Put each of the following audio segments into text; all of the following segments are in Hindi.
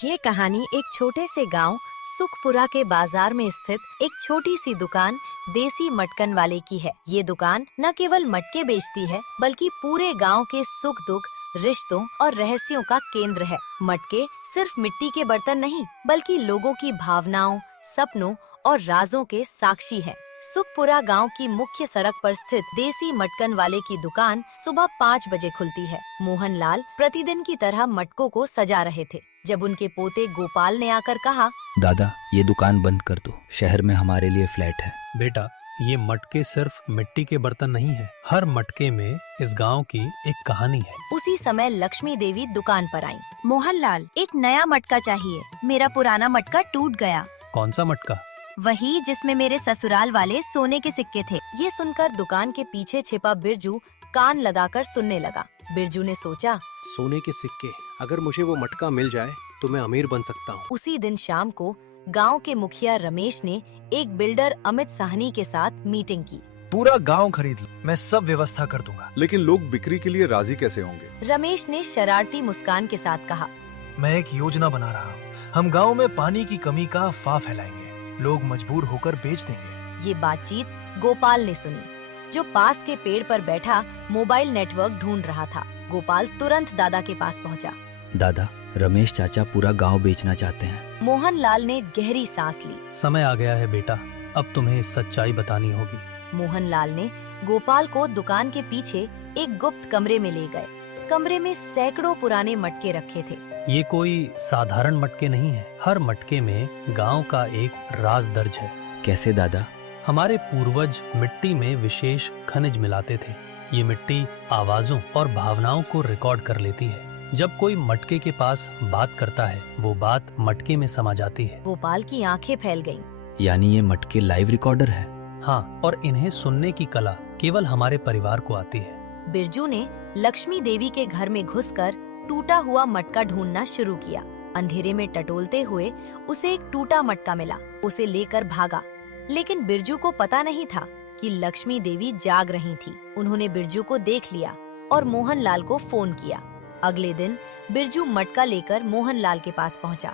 ये कहानी एक छोटे से गांव सुखपुरा के बाजार में स्थित एक छोटी सी दुकान देसी मटकन वाले की है। ये दुकान न केवल मटके बेचती है बल्कि पूरे गांव के सुख दुख, रिश्तों और रहस्यों का केंद्र है। मटके सिर्फ मिट्टी के बर्तन नहीं बल्कि लोगों की भावनाओं, सपनों और राजों के साक्षी हैं। सुखपुरा गांव की मुख्य सड़क पर स्थित देसी मटकन वाले की दुकान सुबह 5 बजे खुलती है। मोहनलाल प्रतिदिन की तरह मटकों को सजा रहे थे जब उनके पोते गोपाल ने आकर कहा, दादा ये दुकान बंद कर दो, शहर में हमारे लिए फ्लैट है। बेटा, ये मटके सिर्फ मिट्टी के बर्तन नहीं है, हर मटके में इस गांव की एक कहानी है। उसी समय लक्ष्मी देवी दुकान पर आईं। मोहनलाल, एक नया मटका चाहिए, मेरा पुराना मटका टूट गया। कौन सा मटका? वही जिसमें मेरे ससुराल वाले सोने के सिक्के थे। ये सुनकर दुकान के पीछे छिपा बिरजू कान लगाकर सुनने लगा। बिरजू ने सोचा, सोने के सिक्के, अगर मुझे वो मटका मिल जाए तो मैं अमीर बन सकता हूँ। उसी दिन शाम को गांव के मुखिया रमेश ने एक बिल्डर अमित साहनी के साथ मीटिंग की। पूरा गांव खरीद लो, मैं सब व्यवस्था कर दूंगा। लेकिन लोग बिक्री के लिए राजी कैसे होंगे? रमेश ने शरारती मुस्कान के साथ कहा, मैं एक योजना बना रहा हूँ। हम गांव में पानी की कमी का अफवाह फैलाएंगे, लोग मजबूर होकर बेच देंगे। ये बातचीत गोपाल ने सुनी, जो पास के पेड़ पर बैठा मोबाइल नेटवर्क ढूंढ रहा था। गोपाल तुरंत दादा के पास पहुंचा। दादा, रमेश चाचा पूरा गांव बेचना चाहते हैं। मोहनलाल ने गहरी सांस ली। समय आ गया है बेटा, अब तुम्हें सच्चाई बतानी होगी। मोहनलाल ने गोपाल को दुकान के पीछे एक गुप्त कमरे में ले गए। कमरे में सैकड़ों पुराने मटके रखे थे। ये कोई साधारण मटके नहीं है, हर मटके में गांव का एक राज दर्ज है। कैसे दादा? हमारे पूर्वज मिट्टी में विशेष खनिज मिलाते थे। ये मिट्टी आवाजों और भावनाओं को रिकॉर्ड कर लेती है। जब कोई मटके के पास बात करता है, वो बात मटके में समा जाती है। गोपाल की आंखें फैल गईं। यानी ये मटके लाइव रिकॉर्डर है? हाँ, और इन्हें सुनने की कला केवल हमारे परिवार को आती है। बिरजू ने लक्ष्मी देवी के घर में घुसकर टूटा हुआ मटका ढूंढना शुरू किया। अंधेरे में टटोलते हुए उसे एक टूटा मटका मिला। उसे लेकर भागा, लेकिन बिरजू को पता नहीं था कि लक्ष्मी देवी जाग रही थी। उन्होंने बिरजू को देख लिया और मोहनलाल को फोन किया। अगले दिन बिरजू मटका लेकर मोहनलाल के पास पहुंचा।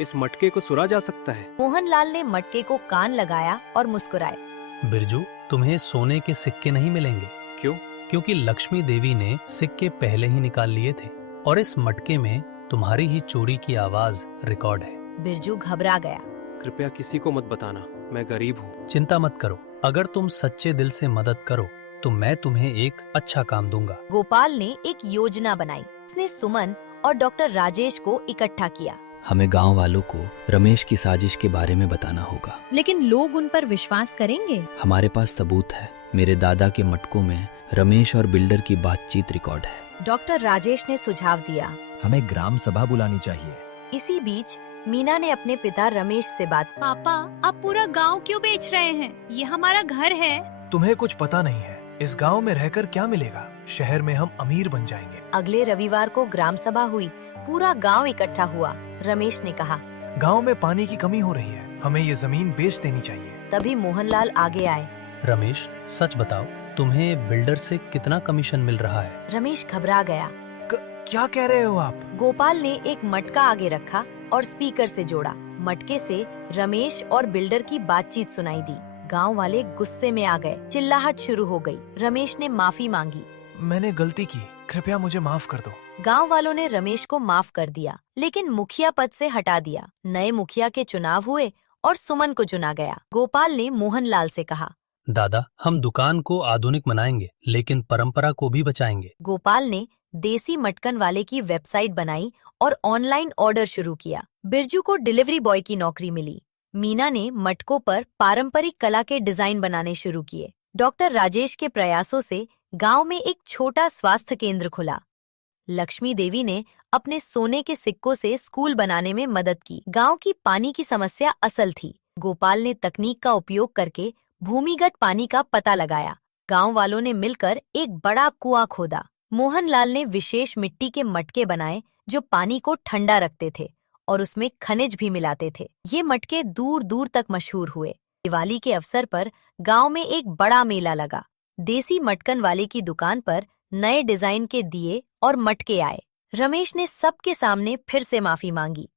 इस मटके को सुरा जा सकता है? मोहनलाल ने मटके को कान लगाया और मुस्कुराए। बिरजू, तुम्हें सोने के सिक्के नहीं मिलेंगे। क्यों? क्योंकि लक्ष्मी देवी ने सिक्के पहले ही निकाल लिए थे और इस मटके में तुम्हारी ही चोरी की आवाज रिकॉर्ड है। बिरजू घबरा गया। कृपया किसी को मत बताना, मैं गरीब हूँ। चिंता मत करो, अगर तुम सच्चे दिल से मदद करो तो मैं तुम्हें एक अच्छा काम दूंगा। गोपाल ने एक योजना बनाई। उसने सुमन और डॉक्टर राजेश को इकट्ठा किया। हमें गांव वालों को रमेश की साजिश के बारे में बताना होगा। लेकिन लोग उन पर विश्वास करेंगे? हमारे पास सबूत है। मेरे दादा के मटकों में रमेश और बिल्डर की बातचीत रिकॉर्ड है। डॉक्टर राजेश ने सुझाव दिया, हमें ग्राम सभा बुलानी चाहिए। इसी बीच मीना ने अपने पिता रमेश से बात। पापा, आप पूरा गांव क्यों बेच रहे हैं? ये हमारा घर है। तुम्हें कुछ पता नहीं है, इस गांव में रहकर क्या मिलेगा? शहर में हम अमीर बन जाएंगे। अगले रविवार को ग्राम सभा हुई। पूरा गांव इकट्ठा हुआ। रमेश ने कहा, गांव में पानी की कमी हो रही है, हमें ये जमीन बेच देनी चाहिए। तभी मोहनलाल आगे आए। रमेश, सच बताओ, तुम्हें बिल्डर से कितना कमीशन मिल रहा है? रमेश घबरा गया। क्या कह रहे हो आप? गोपाल ने एक मटका आगे रखा और स्पीकर से जोड़ा। मटके से रमेश और बिल्डर की बातचीत सुनाई दी। गांव वाले गुस्से में आ गए। चिल्लाहट शुरू हो गई। रमेश ने माफी मांगी। मैंने गलती की, कृपया मुझे माफ कर दो। गांव वालों ने रमेश को माफ कर दिया, लेकिन मुखिया पद से हटा दिया। नए मुखिया के चुनाव हुए और सुमन को चुना गया। गोपाल ने मोहनलाल से कहा, दादा, हम दुकान को आधुनिक बनाएंगे लेकिन परंपरा को भी बचाएंगे। गोपाल ने देसी मटकन वाले की वेबसाइट बनाई और ऑनलाइन ऑर्डर शुरू किया। बिरजू को डिलीवरी बॉय की नौकरी मिली। मीना ने मटकों पर पारंपरिक कला के डिजाइन बनाने शुरू किए। डॉक्टर राजेश के प्रयासों से गांव में एक छोटा स्वास्थ्य केंद्र खुला। लक्ष्मी देवी ने अपने सोने के सिक्कों से स्कूल बनाने में मदद की। गांव की पानी की समस्या असल थी। गोपाल ने तकनीक का उपयोग करके भूमिगत पानी का पता लगाया। गांव वालों ने मिलकर एक बड़ा कुआं खोदा। मोहनलाल ने विशेष मिट्टी के मटके बनाए जो पानी को ठंडा रखते थे और उसमें खनिज भी मिलाते थे। ये मटके दूर दूर तक मशहूर हुए। दिवाली के अवसर पर गांव में एक बड़ा मेला लगा। देसी मटकन वाले की दुकान पर नए डिजाइन के दिए और मटके आए। रमेश ने सबके सामने फिर से माफी मांगी।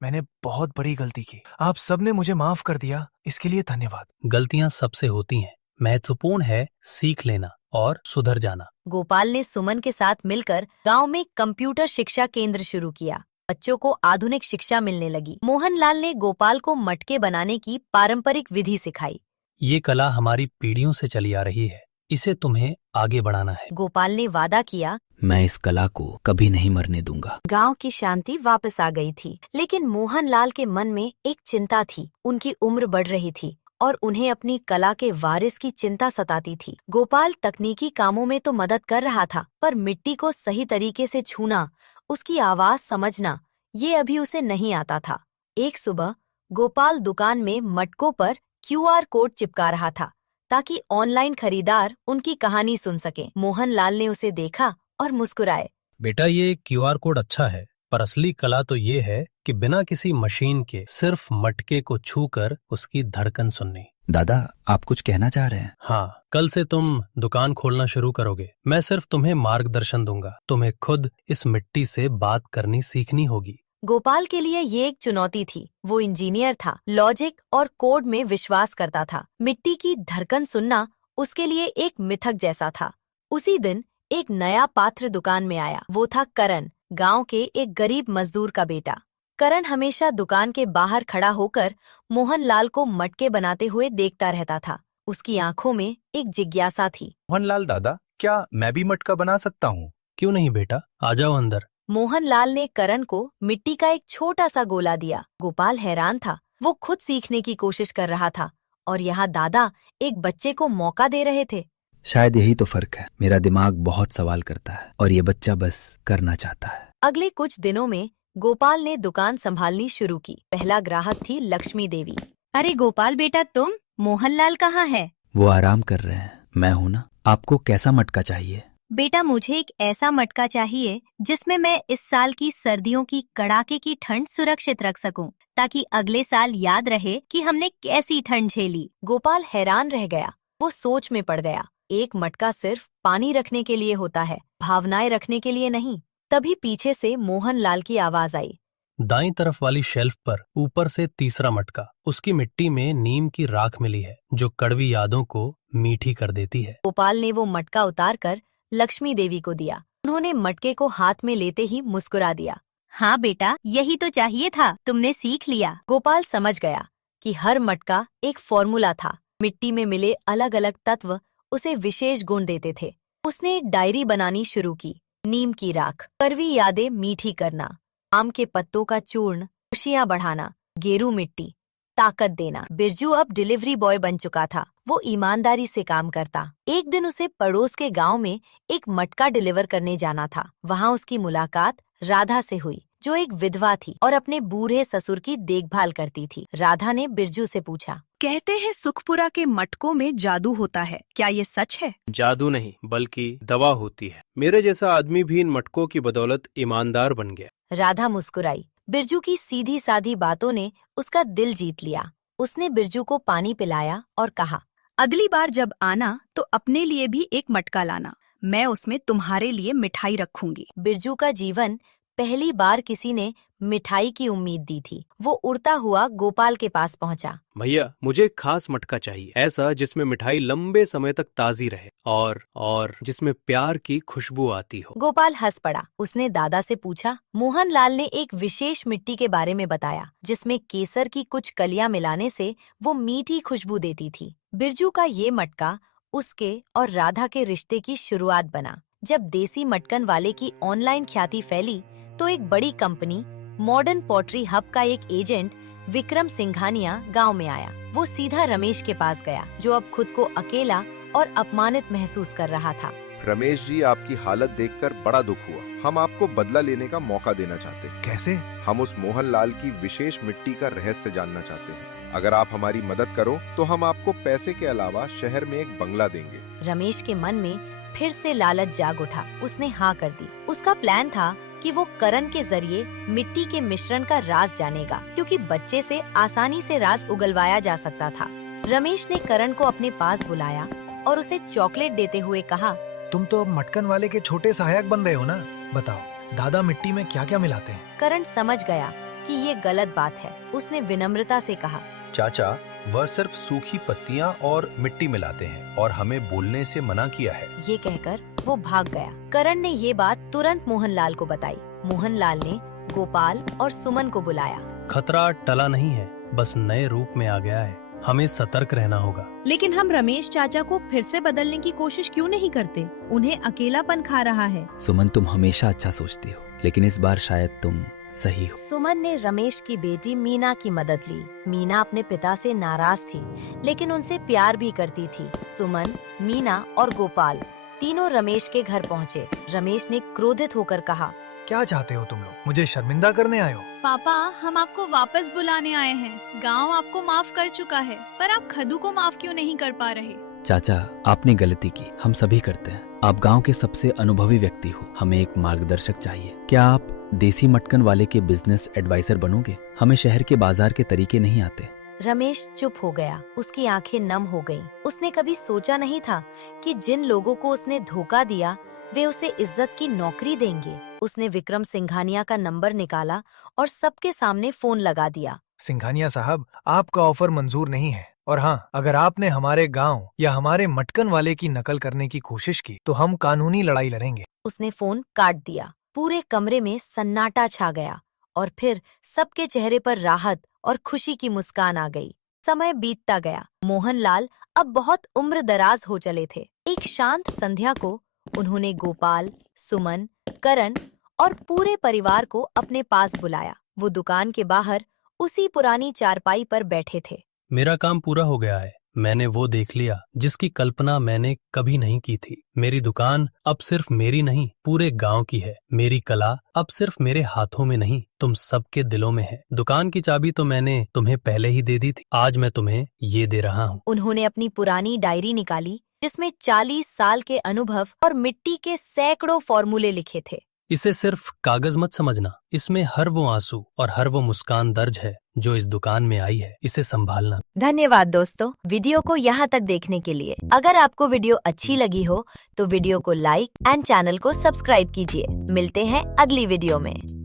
मैंने बहुत बड़ी गलती की। आप सबने मुझे माफ कर दिया, इसके लिए धन्यवाद। गलतियां सबसे होती हैं, महत्वपूर्ण है सीख लेना और सुधर जाना। गोपाल ने सुमन के साथ मिलकर गांव में कंप्यूटर शिक्षा केंद्र शुरू किया। बच्चों को आधुनिक शिक्षा मिलने लगी। मोहनलाल ने गोपाल को मटके बनाने की पारंपरिक विधि सिखाई। ये कला हमारी पीढ़ियों से चली आ रही है, इसे तुम्हें आगे बढ़ाना है। गोपाल ने वादा किया। मैं इस कला को कभी नहीं मरने दूंगा। गांव की शांति वापस आ गई थी, लेकिन मोहनलाल के मन में एक चिंता थी। उनकी उम्र बढ़ रही थी और उन्हें अपनी कला के वारिस की चिंता सताती थी। गोपाल तकनीकी कामों में तो मदद कर रहा था, पर मिट्टी को सही तरीके से छूना, उसकी आवाज समझना, ये अभी उसे नहीं आता था। एक सुबह गोपाल दुकान में मटकों पर QR कोड चिपका रहा था ताकि ऑनलाइन खरीदार उनकी कहानी सुन सके। मोहनलाल ने उसे देखा और मुस्कुराए। बेटा, ये QR कोड अच्छा है, पर असली कला तो ये है कि बिना किसी मशीन के सिर्फ मटके को छूकर उसकी धड़कन सुननी। दादा, आप कुछ कहना चाह रहे हैं? हाँ, कल से तुम दुकान खोलना शुरू करोगे। मैं सिर्फ तुम्हें मार्गदर्शन दूंगा। तुम्हें खुद इस मिट्टी से बात करनी सीखनी होगी। गोपाल के लिए ये एक चुनौती थी। वो इंजीनियर था, लॉजिक और कोड में विश्वास करता था। मिट्टी की धड़कन सुनना उसके लिए एक मिथक जैसा था। उसी दिन एक नया पात्र दुकान में आया। वो था करण, गांव के एक गरीब मजदूर का बेटा। करण हमेशा दुकान के बाहर खड़ा होकर मोहनलाल को मटके बनाते हुए देखता रहता था। उसकी आंखों में एक जिज्ञासा थी। मोहनलाल दादा, क्या मैं भी मटका बना सकता हूँ? क्यों नहीं बेटा, आ जाओ अंदर। मोहनलाल ने करण को मिट्टी का एक छोटा सा गोला दिया। गोपाल हैरान था। वो खुद सीखने की कोशिश कर रहा था और यहाँ दादा एक बच्चे को मौका दे रहे थे। शायद यही तो फर्क है। मेरा दिमाग बहुत सवाल करता है और ये बच्चा बस करना चाहता है। अगले कुछ दिनों में गोपाल ने दुकान संभालनी शुरू की। पहला ग्राहक थी लक्ष्मी देवी। अरे गोपाल बेटा, तुम? मोहनलाल कहाँ है? वो आराम कर रहे हैं, मैं हूं ना। आपको कैसा मटका चाहिए? बेटा, मुझे एक ऐसा मटका चाहिए जिसमें मैं इस साल की सर्दियों की कड़ाके की ठंड सुरक्षित रख सकूं, ताकि अगले साल याद रहे कि हमने कैसी ठंड झेली। गोपाल हैरान रह गया। वो सोच में पड़ गया। एक मटका सिर्फ पानी रखने के लिए होता है, भावनाएं रखने के लिए नहीं। तभी पीछे से मोहनलाल की आवाज आई। दाईं तरफ वाली शेल्फ पर ऊपर से तीसरा मटका। उसकी मिट्टी में नीम की राख मिली है, जो कड़वी यादों को मीठी कर देती है। गोपाल ने वो मटका उतारकर लक्ष्मी देवी को दिया। उन्होंने मटके को हाथ में लेते ही मुस्कुरा दिया। हाँ बेटा, यही तो चाहिए था, तुमने सीख लिया। गोपाल समझ गया कि हर मटका एक फॉर्मूला था। मिट्टी में मिले अलग अलग तत्व उसे विशेष गुण देते थे। उसने एक डायरी बनानी शुरू की। नीम की राख, कड़वी यादें मीठी करना, आम के पत्तों का चूर्ण खुशियां बढ़ाना, गेरू मिट्टी ताकत देना। बिरजू अब डिलीवरी बॉय बन चुका था। वो ईमानदारी से काम करता। एक दिन उसे पड़ोस के गांव में एक मटका डिलीवर करने जाना था। वहां उसकी मुलाकात राधा से हुई, जो एक विधवा थी और अपने बूढ़े ससुर की देखभाल करती थी। राधा ने बिरजू से पूछा, कहते हैं सुखपुरा के मटकों में जादू होता है, क्या ये सच है? जादू नहीं, बल्कि दवा होती है। मेरे जैसा आदमी भी इन मटकों की बदौलत ईमानदार बन गया। राधा मुस्कुराई। बिरजू की सीधी सादी बातों ने उसका दिल जीत लिया। उसने बिरजू को पानी पिलाया और कहा, अगली बार जब आना तो अपने लिए भी एक मटका लाना, मैं उसमें तुम्हारे लिए मिठाई रखूंगी। बिरजू का जीवन पहली बार किसी ने मिठाई की उम्मीद दी थी। वो उड़ता हुआ गोपाल के पास पहुंचा। भैया, मुझे एक खास मटका चाहिए, ऐसा जिसमें मिठाई लंबे समय तक ताजी रहे और जिसमें प्यार की खुशबू आती हो। गोपाल हंस पड़ा। उसने दादा से पूछा। मोहनलाल ने एक विशेष मिट्टी के बारे में बताया, जिसमें केसर की कुछ कलियां मिलाने से वो मीठी खुशबू देती थी। बिरजू का ये मटका उसके और राधा के रिश्ते की शुरुआत बना। जब देसी मटकन वाले की ऑनलाइन ख्याति फैली, तो एक बड़ी कंपनी मॉडर्न पॉटरी हब का एक एजेंट विक्रम सिंघानिया गांव में आया। वो सीधा रमेश के पास गया, जो अब खुद को अकेला और अपमानित महसूस कर रहा था। रमेश जी, आपकी हालत देखकर बड़ा दुख हुआ। हम आपको बदला लेने का मौका देना चाहते हैं। कैसे? हम उस मोहनलाल की विशेष मिट्टी का रहस्य जानना चाहते हैं। अगर आप हमारी मदद करो तो हम आपको पैसे के अलावा शहर में एक बंगला देंगे। रमेश के मन में फिर से लालच जाग उठा। उसने हाँ कर दी। उसका प्लान था कि वो करण के जरिए मिट्टी के मिश्रण का राज जानेगा, क्योंकि बच्चे से आसानी से राज उगलवाया जा सकता था। रमेश ने करण को अपने पास बुलाया और उसे चॉकलेट देते हुए कहा, तुम तो अब मटकन वाले के छोटे सहायक बन रहे हो ना? बताओ, दादा मिट्टी में क्या क्या मिलाते हैं? करण समझ गया कि ये गलत बात है। उसने विनम्रता से कहा, चाचा, वह सिर्फ सूखी पत्तियां और मिट्टी मिलाते हैं और हमें बोलने से मना किया है। ये कहकर वो भाग गया। करण ने ये बात तुरंत मोहनलाल को बताई। मोहनलाल ने गोपाल और सुमन को बुलाया। खतरा टला नहीं है, बस नए रूप में आ गया है। हमें सतर्क रहना होगा। लेकिन हम रमेश चाचा को फिर से बदलने की कोशिश क्यों नहीं करते? उन्हें अकेलापन खा रहा है। सुमन, तुम हमेशा अच्छा सोचती हो, लेकिन इस बार शायद तुम सही हो। सुमन ने रमेश की बेटी मीना की मदद ली। मीना अपने पिता से नाराज थी, लेकिन उनसे प्यार भी करती थी। सुमन, मीना और गोपाल तीनों रमेश के घर पहुँचे। रमेश ने क्रोधित होकर कहा, क्या चाहते हो तुम लोग? मुझे शर्मिंदा करने आए हो? पापा, हम आपको वापस बुलाने आए हैं। गांव आपको माफ कर चुका है, पर आप खदू को माफ क्यों नहीं कर पा रहे? चाचा, आपने गलती की, हम सभी करते हैं। आप गांव के सबसे अनुभवी व्यक्ति हो, हमें एक मार्गदर्शक चाहिए। क्या आप देसी मटकन वाले के बिजनेस एडवाइजर बनोगे? हमें शहर के बाजार के तरीके नहीं आते। रमेश चुप हो गया। उसकी आंखें नम हो गईं। उसने कभी सोचा नहीं था कि जिन लोगों को उसने धोखा दिया वे उसे इज्जत की नौकरी देंगे। उसने विक्रम सिंघानिया का नंबर निकाला और सबके सामने फोन लगा दिया। सिंघानिया साहब, आपका ऑफर मंजूर नहीं है, और हाँ, अगर आपने हमारे गांव या हमारे मटकन वाले की नकल करने की कोशिश की तो हम कानूनी लड़ाई लड़ेंगे। उसने फोन काट दिया। पूरे कमरे में सन्नाटा छा गया और फिर सबके चेहरे पर राहत और खुशी की मुस्कान आ गई। समय बीतता गया। मोहनलाल अब बहुत उम्र दराज हो चले थे। एक शांत संध्या को उन्होंने गोपाल, सुमन, करण और पूरे परिवार को अपने पास बुलाया। वो दुकान के बाहर उसी पुरानी चारपाई पर बैठे थे। मेरा काम पूरा हो गया है। मैंने वो देख लिया जिसकी कल्पना मैंने कभी नहीं की थी। मेरी दुकान अब सिर्फ मेरी नहीं, पूरे गांव की है। मेरी कला अब सिर्फ मेरे हाथों में नहीं, तुम सबके दिलों में है। दुकान की चाबी तो मैंने तुम्हें पहले ही दे दी थी, आज मैं तुम्हें ये दे रहा हूँ। उन्होंने अपनी पुरानी डायरी निकाली जिसमें 40 साल के अनुभव और मिट्टी के सैकड़ों फॉर्मूले लिखे थे। इसे सिर्फ कागज मत समझना, इसमें हर वो आंसू और हर वो मुस्कान दर्ज है जो इस दुकान में आई है। इसे संभालना। धन्यवाद दोस्तों, वीडियो को यहाँ तक देखने के लिए। अगर आपको वीडियो अच्छी लगी हो तो वीडियो को लाइक एंड चैनल को सब्सक्राइब कीजिए। मिलते हैं अगली वीडियो में।